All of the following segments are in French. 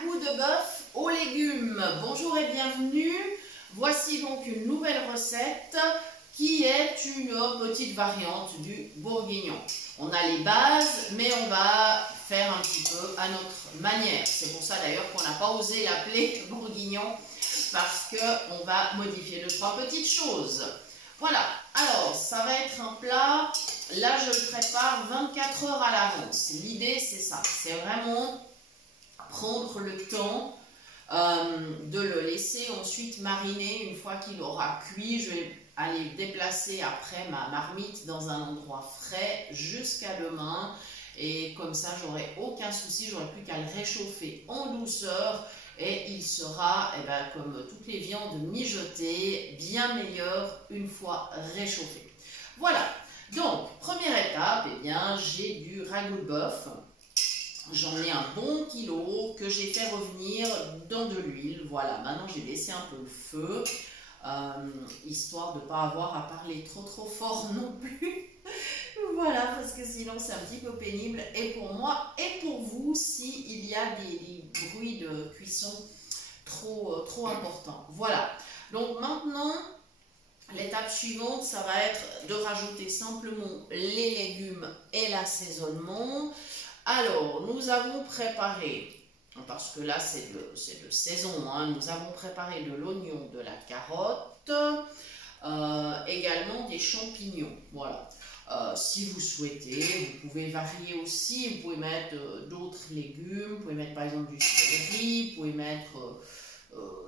Ragoût de bœuf aux légumes. Bonjour et bienvenue. Voici donc une nouvelle recette qui est une petite variante du bourguignon. On a les bases, mais on va faire un petit peu à notre manière. C'est pour ça d'ailleurs qu'on n'a pas osé l'appeler bourguignon, parce qu'on va modifier 2-3 petites choses. Voilà, alors ça va être un plat, là je le prépare 24 heures à l'avance. L'idée c'est ça, c'est vraiment prendre le temps de le laisser ensuite mariner. Une fois qu'il aura cuit, je vais aller déplacer après ma marmite dans un endroit frais jusqu'à demain. Et comme ça, j'aurai aucun souci, j'aurai plus qu'à le réchauffer en douceur. Et il sera, comme toutes les viandes mijotées, bien meilleur une fois réchauffé. Voilà, donc première étape, j'ai du ragoût de bœuf. J'en ai un bon kilo que j'ai fait revenir dans de l'huile. Voilà, maintenant j'ai baissé un peu le feu, histoire de ne pas avoir à parler trop fort non plus. Voilà, parce que sinon c'est un petit peu pénible, et pour moi et pour vous, s'il y a des bruits de cuisson trop importants. Voilà, donc maintenant, l'étape suivante, ça va être de rajouter simplement les légumes et l'assaisonnement. Alors, nous avons préparé, parce que là c'est de saison, nous avons préparé de l'oignon, de la carotte, également des champignons. Voilà. Si vous souhaitez, vous pouvez varier aussi, vous pouvez mettre d'autres légumes, vous pouvez mettre par exemple du céleri, vous pouvez mettre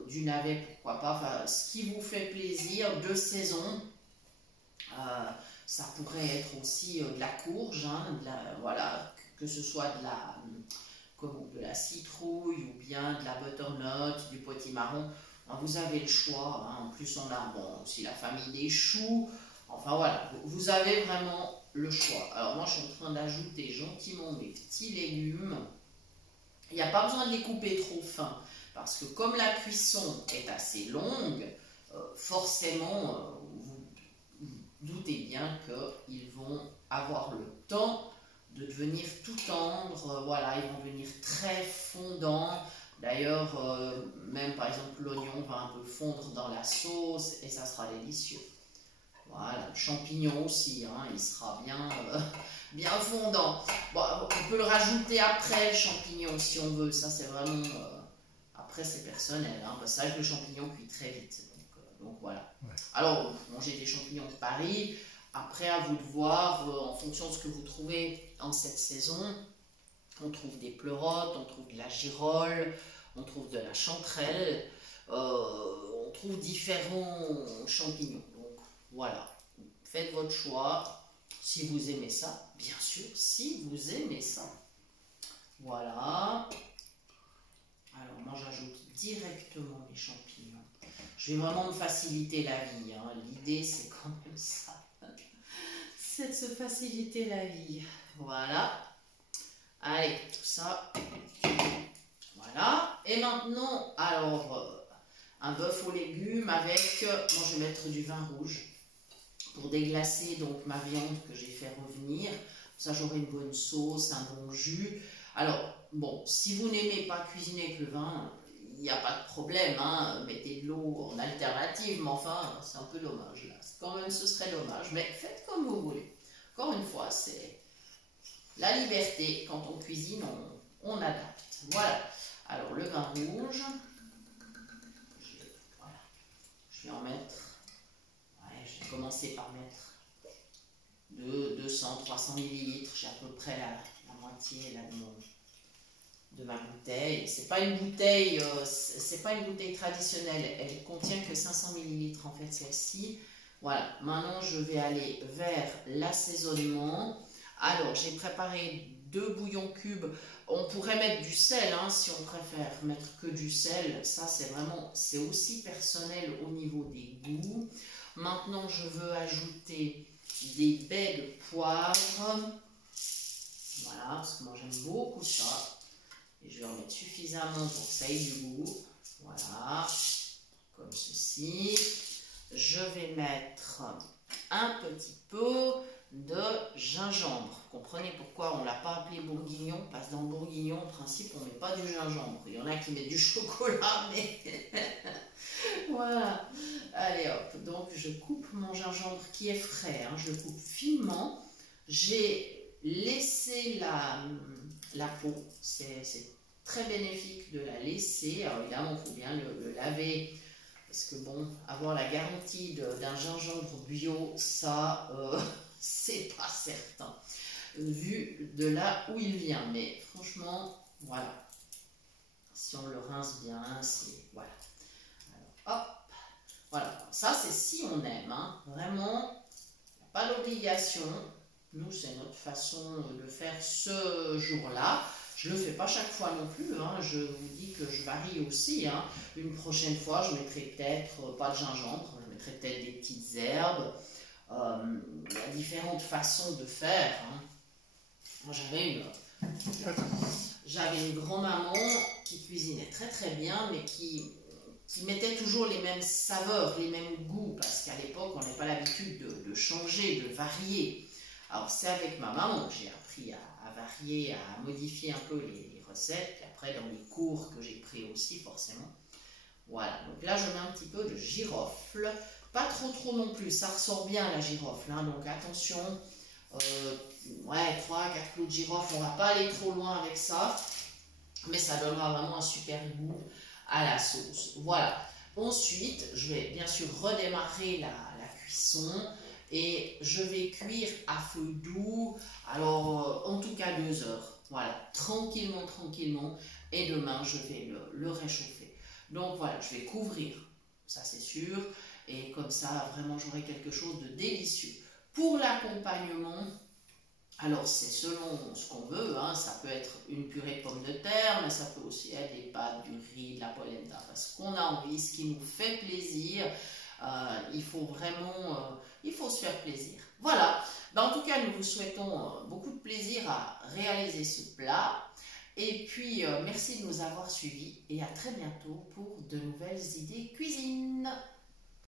du navet, pourquoi pas, enfin, ce qui vous fait plaisir, de saison. Ça pourrait être aussi de la courge, voilà, que ce soit de la citrouille ou bien de la butternut, du potimarron. Vous avez le choix, en plus on a aussi la famille des choux. Enfin voilà, vous avez vraiment le choix. Alors moi je suis en train d'ajouter gentiment mes petits légumes. Il n'y a pas besoin de les couper trop fins, parce que comme la cuisson est assez longue, forcément vous doutez bien qu'ils vont avoir le temps de devenir tout tendre. Voilà, ils vont devenir très fondants. D'ailleurs, même par exemple l'oignon va un peu fondre dans la sauce et ça sera délicieux. Voilà, le champignon aussi, il sera bien fondant. Bon, on peut le rajouter après le champignon si on veut, ça c'est vraiment, après c'est personnel, parce que le champignon cuit très vite, donc voilà. Ouais. Alors, j'ai des champignons de Paris, après à vous de voir, en fonction de ce que vous trouvez en cette saison. On trouve des pleurotes, on trouve de la girole, on trouve de la chanterelle, on trouve différents champignons. Voilà, faites votre choix, si vous aimez ça, bien sûr, si vous aimez ça. Voilà. Alors, moi, j'ajoute directement les champignons. Je vais vraiment me faciliter la vie. L'idée, c'est quand même ça. C'est de se faciliter la vie. Voilà. Allez, tout ça. Voilà. Et maintenant, alors, un bœuf aux légumes avec, moi, je vais mettre du vin rouge pour déglacer donc ma viande que j'ai fait revenir. Ça, j'aurai une bonne sauce, un bon jus. Alors, bon, si vous n'aimez pas cuisiner avec le vin, il n'y a pas de problème, mettez de l'eau en alternative, mais enfin, c'est un peu dommage, là. Quand même, ce serait dommage, mais faites comme vous voulez. Encore une fois, c'est la liberté. Quand on cuisine, on adapte. Voilà. Alors, le vin rouge, voilà. Je vais en mettre. Je vais commencer par mettre de 200-300 ml. J'ai à peu près la moitié là, de ma bouteille. C'est pas une bouteille, traditionnelle. Elle contient que 500 ml en fait, celle-ci. Voilà. Maintenant, je vais aller vers l'assaisonnement. Alors, j'ai préparé 2 bouillons cubes. On pourrait mettre du sel, si on préfère mettre que du sel. Ça, c'est aussi personnel au niveau des goûts. Maintenant, je veux ajouter des baies de poivre. Voilà, parce que moi j'aime beaucoup ça. Et je vais en mettre suffisamment pour que ça ait du goût. Voilà, comme ceci. Je vais mettre un petit peu de gingembre. Vous comprenez pourquoi on ne l'a pas appelé bourguignon? Parce que dans le bourguignon, en principe, on ne met pas du gingembre. Il y en a qui mettent du chocolat, mais voilà. Allez hop, donc je coupe mon gingembre qui est frais, hein. Je le coupe finement. J'ai laissé la peau, c'est très bénéfique de la laisser. Alors évidemment, il faut bien le laver, parce que bon, avoir la garantie d'un gingembre bio, ça, c'est pas certain, vu de là où il vient. Mais franchement, voilà, si on le rince bien, c'est voilà. Alors, hop, voilà. Ça, c'est si on aime, hein. Vraiment, pas d'obligation. Nous, c'est notre façon de faire ce jour-là. Je ne le fais pas chaque fois non plus, hein. Je vous dis que je varie aussi, hein. Une prochaine fois, je mettrai peut-être pas de gingembre, je mettrai peut-être des petites herbes. Il y a différentes façons de faire, hein. Moi, j'avais une grand-maman qui cuisinait très très bien, mais qui mettait toujours les mêmes saveurs, les mêmes goûts, parce qu'à l'époque, on n'avait pas l'habitude de changer, de varier. Alors, c'est avec ma maman que j'ai appris à varier, à modifier un peu les recettes, et après dans les cours que j'ai pris aussi, forcément. Voilà, donc là, je mets un petit peu de girofle, pas trop non plus, ça ressort bien la girofle, hein, donc attention, ouais, 3-4 clous de girofle, on ne va pas aller trop loin avec ça, mais ça donnera vraiment un super goût à la sauce. Voilà. Ensuite, je vais bien sûr redémarrer la cuisson et je vais cuire à feu doux, alors en tout cas 2 heures. Voilà, tranquillement. Et demain, je vais le réchauffer. Donc voilà, je vais couvrir, ça c'est sûr. Et comme ça, vraiment, j'aurai quelque chose de délicieux. Pour l'accompagnement, alors c'est selon ce qu'on veut, hein. Ça peut être une purée de pommes de terre, mais ça peut aussi être des pâtes, du riz, de la polenta, parce qu'on a envie, ce qui nous fait plaisir. Il faut vraiment, il faut se faire plaisir. Voilà, ben, en tout cas nous vous souhaitons beaucoup de plaisir à réaliser ce plat. Et puis merci de nous avoir suivis et à très bientôt pour de nouvelles idées cuisine.